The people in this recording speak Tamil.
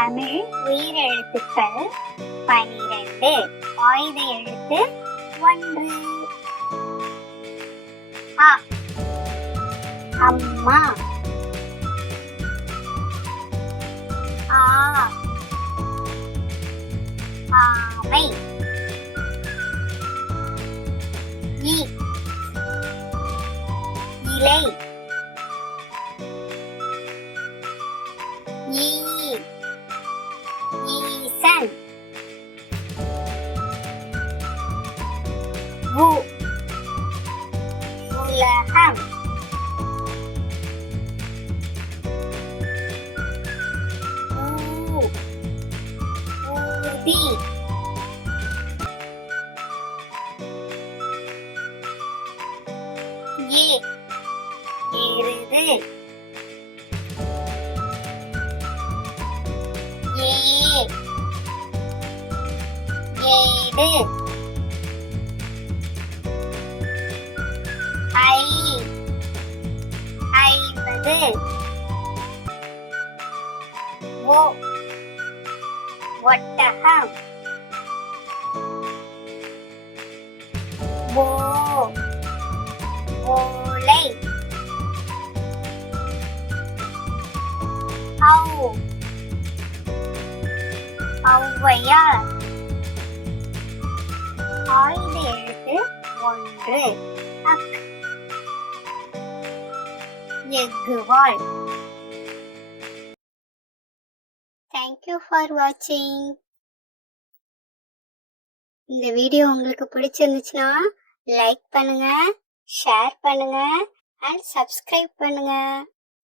தமிழ் உயிரெழுத்துக்கள் 12. ஆயுத எழுத்து 1. அ அம்மா. ஆ ஆமை. இ இலை. ஈ ஈசன். உ உலகம். ஊ ஊதி. ஏ எருது. ஏ ஏடு. ஐ 50. ஓ ஒட்டகம். ஓ ஓலை. ஔ ஔவையார். ஆயுத எழுத்து 1. அக் எக்குவால். Thank you for watching. இந்த வீடியோ உங்களுக்கு பிடிச்சிருந்துச்சுன்னா லைக் பண்ணுங்க, ஷேர் பண்ணுங்க and subscribe பண்ணுங்க.